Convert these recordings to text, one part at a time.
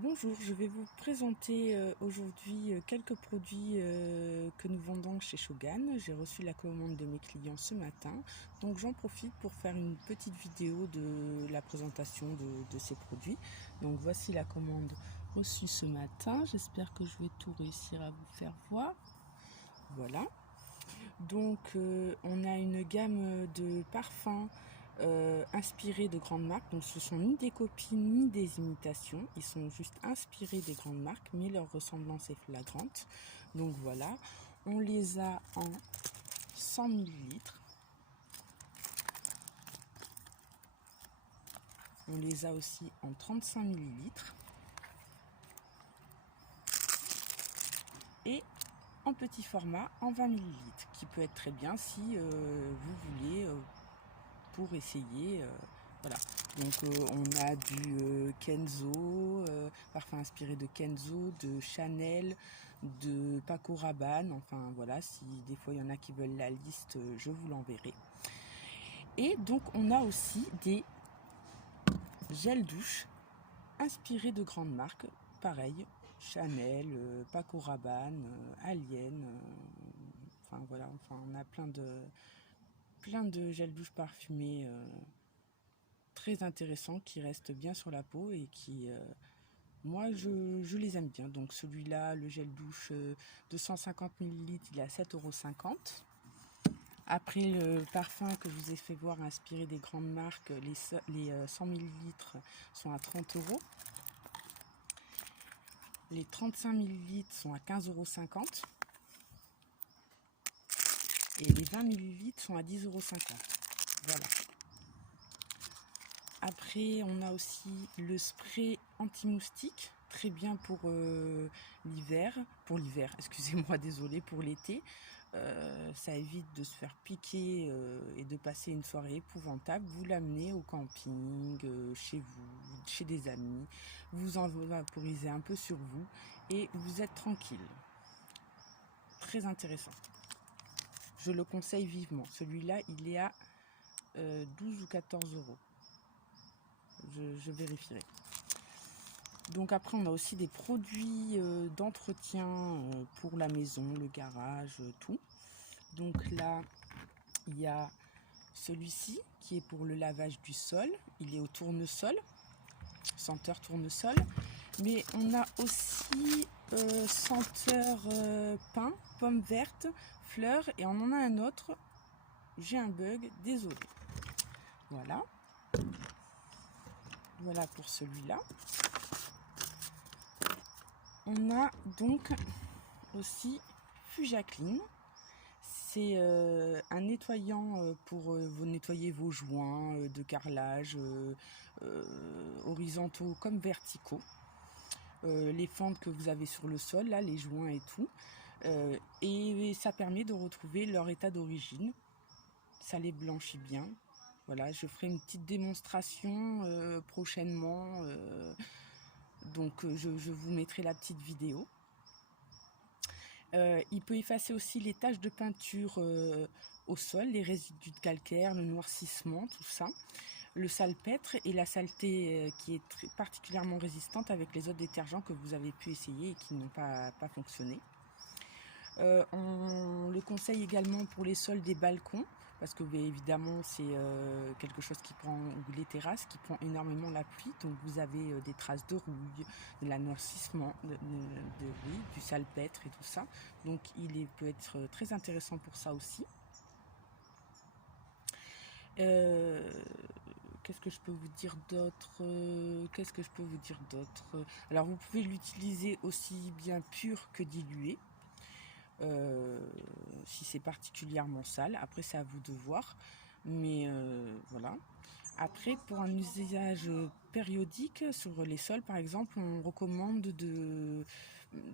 Bonjour, je vais vous présenter aujourd'hui quelques produits que nous vendons chez Shogan. J'ai reçu la commande de mes clients ce matin, donc j'en profite pour faire une petite vidéo de la présentation de ces produits. Donc voici la commande reçue ce matin, j'espère que je vais tout réussir à vous faire voir. Voilà, donc on a une gamme de parfums inspirés de grandes marques, donc ce sont ni des copies ni des imitations, ils sont juste inspirés des grandes marques, mais leur ressemblance est flagrante. Donc voilà, on les a en 100 ml, on les a aussi en 35 ml et en petit format en 20 ml, qui peut être très bien si vous voulez pour essayer. Voilà, donc on a du Kenzo, parfum inspiré de Kenzo, de Chanel, de Paco Rabanne. Enfin voilà, si des fois il y en a qui veulent la liste, je vous l'enverrai. Et donc on a aussi des gels douche inspirés de grandes marques, pareil, Chanel, Paco Rabanne, Alien. Enfin voilà, enfin on a plein de gels douche parfumés très intéressants qui restent bien sur la peau et qui moi je les aime bien. Donc celui-là, le gel douche de 150 ml, il est à 7,50 €. Après, le parfum que je vous ai fait voir inspiré des grandes marques, les 100 ml sont à 30 €. Les 35 ml sont à 15,50 €. Et les 20 ml sont à 10,50 €. Voilà. Après, on a aussi le spray anti-moustique, très bien pour l'hiver, excusez-moi, désolé, pour l'été. Ça évite de se faire piquer et de passer une soirée épouvantable. Vous l'amenez au camping, chez vous, chez des amis, vous en vaporisez un peu sur vous et vous êtes tranquille. Très intéressant. Je le conseille vivement. Celui-là, il est à 12 ou 14 €. Je vérifierai. Donc après, on a aussi des produits d'entretien pour la maison, le garage, tout. Donc là, il y a celui-ci qui est pour le lavage du sol. Il est au tournesol, senteur tournesol. Mais on a aussi senteur pin, pomme verte, fleurs. Et on en a un autre. J'ai un bug, désolé. Voilà. Voilà pour celui-là. On a donc aussi Fugia Clean. C'est un nettoyant pour vous nettoyer vos joints de carrelage, horizontaux comme verticaux. Les fentes que vous avez sur le sol, là, les joints et tout. Et ça permet de retrouver leur état d'origine. Ça les blanchit bien. Voilà, je ferai une petite démonstration prochainement. Donc je vous mettrai la petite vidéo. Il peut effacer aussi les taches de peinture au sol, les résidus de calcaire, le noircissement, tout ça. Le salpêtre et la saleté qui est particulièrement résistante avec les autres détergents que vous avez pu essayer et qui n'ont pas fonctionné. On le conseille également pour les sols des balcons, parce que évidemment c'est quelque chose qui prend, ou les terrasses, qui prend énormément la pluie, donc vous avez des traces de rouille, de l'anoircissement, du salpêtre et tout ça, donc il peut être très intéressant pour ça aussi. Qu'est-ce que je peux vous dire d'autre? Alors vous pouvez l'utiliser aussi bien pur que dilué. Si c'est particulièrement sale, après c'est à vous de voir, mais voilà. Après, pour un usage périodique sur les sols par exemple, on recommande de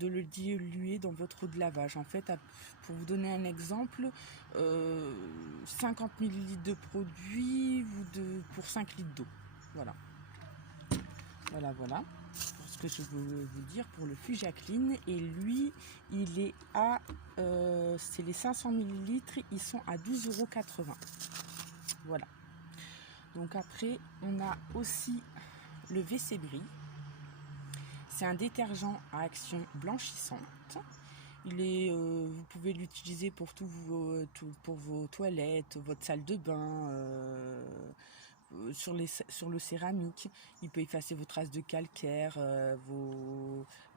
le diluer dans votre eau de lavage. En fait, pour vous donner un exemple, 50 ml de produit pour 5 litres d'eau. Voilà. Voilà pour ce que je veux vous dire pour le Fugia Clean. Et lui, il est à c'est les 500 ml, ils sont à 12,80 €. Voilà. Donc après, on a aussi le WC Brie. C'est un détergent à action blanchissante. Vous pouvez l'utiliser pour pour vos toilettes, votre salle de bain, sur le céramique. Il peut effacer vos traces de calcaire,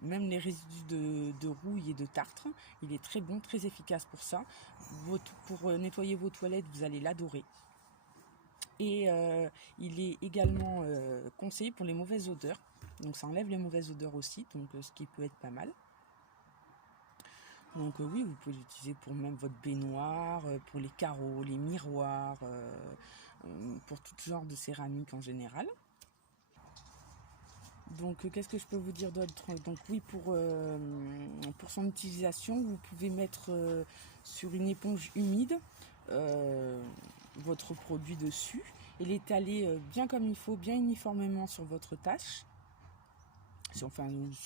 même les résidus de rouille et de tartre. Il est très bon, très efficace pour ça. Pour nettoyer vos toilettes, vous allez l'adorer. Et il est également conseillé pour les mauvaises odeurs. Donc ça enlève les mauvaises odeurs aussi, donc ce qui peut être pas mal. Donc oui, vous pouvez l'utiliser pour même votre baignoire, pour les carreaux, les miroirs, pour tout genre de céramique en général. Donc qu'est-ce que je peux vous dire d'autre? Donc oui, pour son utilisation, vous pouvez mettre sur une éponge humide votre produit dessus et l'étaler bien comme il faut, bien uniformément sur votre tâche. Sur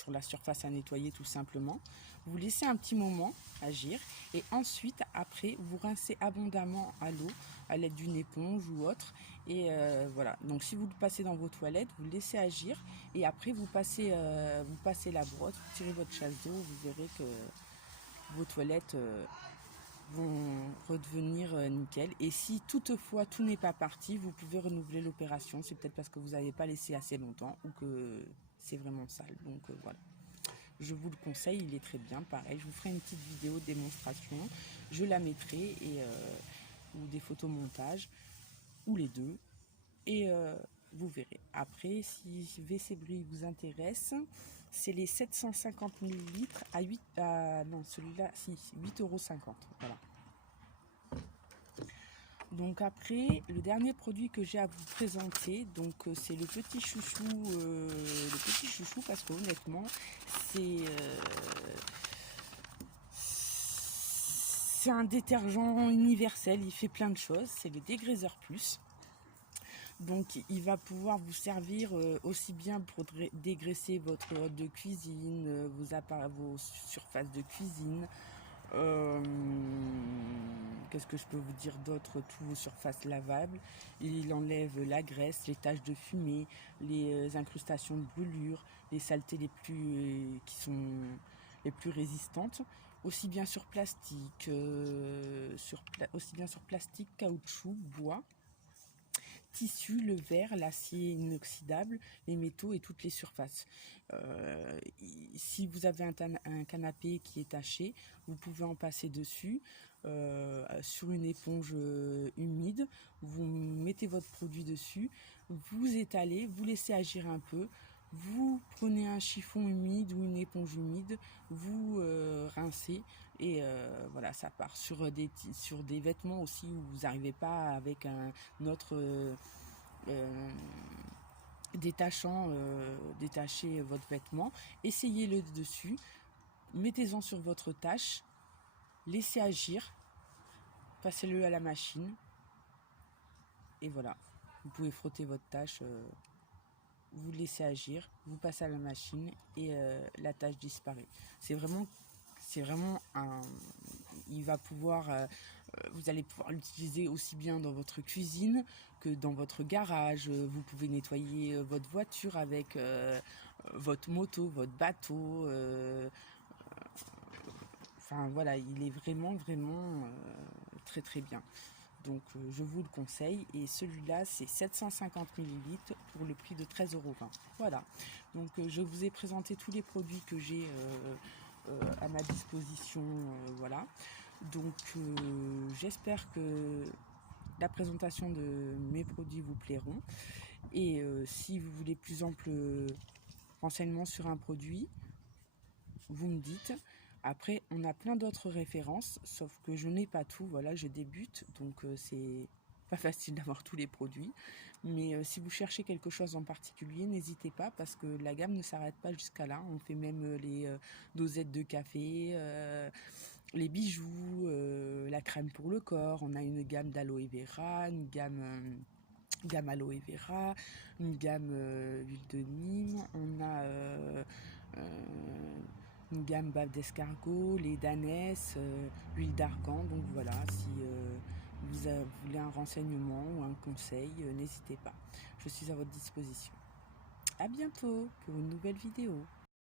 la surface à nettoyer tout simplement. Vous laissez un petit moment agir et ensuite, après, vous rincez abondamment à l'eau à l'aide d'une éponge ou autre. Et voilà, donc si vous le passez dans vos toilettes, vous le laissez agir et après vous passez la brosse, vous tirez votre chasse d'eau, vous verrez que vos toilettes vont redevenir nickel. Et si toutefois tout n'est pas parti, vous pouvez renouveler l'opération. C'est peut-être parce que vous n'avez pas laissé assez longtemps ou que c'est vraiment sale. Donc voilà, je vous le conseille, il est très bien. Pareil, je vous ferai une petite vidéo démonstration, je la mettrai ou des photos montage ou les deux et vous verrez. Après, si WC Brie vous intéresse, c'est les 750 ml à 8 non, celui-là, si, 8,50 €. Voilà. Donc après, le dernier produit que j'ai à vous présenter, donc c'est le petit chouchou, parce que honnêtement, c'est un détergent universel, il fait plein de choses, c'est le dégraisseur plus. Donc il va pouvoir vous servir aussi bien pour dégraisser votre hôte de cuisine, vos surfaces de cuisine. Qu'est-ce que je peux vous dire d'autre? Tous vos surfaces lavables. Il enlève la graisse, les taches de fumée, les incrustations de brûlure, les saletés qui sont les plus résistantes. Aussi bien sur plastique, caoutchouc, bois, tissu, le verre, l'acier inoxydable, les métaux et toutes les surfaces. Si vous avez un canapé qui est taché, vous pouvez en passer dessus sur une éponge humide. Vous mettez votre produit dessus, vous étalez, vous laissez agir un peu. Vous prenez un chiffon humide ou une éponge humide, vous rincez et voilà, ça part sur des vêtements aussi où vous n'arrivez pas avec un autre détacher votre vêtement. Essayez-le dessus, mettez-en sur votre tâche, laissez agir, passez-le à la machine et voilà, vous pouvez frotter votre tâche. Vous laissez agir, vous passez à la machine et la tâche disparaît. C'est vraiment il va pouvoir, vous allez pouvoir l'utiliser aussi bien dans votre cuisine que dans votre garage. Vous pouvez nettoyer votre voiture avec votre moto, votre bateau. Enfin voilà, il est vraiment très très bien. Donc je vous le conseille et celui-là c'est 750 ml pour le prix de 13,20 €. Voilà, donc je vous ai présenté tous les produits que j'ai à ma disposition, voilà. Donc j'espère que la présentation de mes produits vous plairont et si vous voulez plus ample renseignements sur un produit, vous me dites. Après, on a plein d'autres références, sauf que je n'ai pas tout. Voilà, je débute, donc c'est pas facile d'avoir tous les produits. Mais si vous cherchez quelque chose en particulier, n'hésitez pas parce que la gamme ne s'arrête pas jusqu'à là. On fait même les dosettes de café, les bijoux, la crème pour le corps. On a une gamme d'aloe vera, une gamme aloe vera, une gamme huile de Nîmes. On a une gamme bave d'escargot, lait d'ânesse, huile d'argan. Donc voilà, si vous voulez un renseignement ou un conseil, n'hésitez pas. Je suis à votre disposition. À bientôt pour une nouvelle vidéo.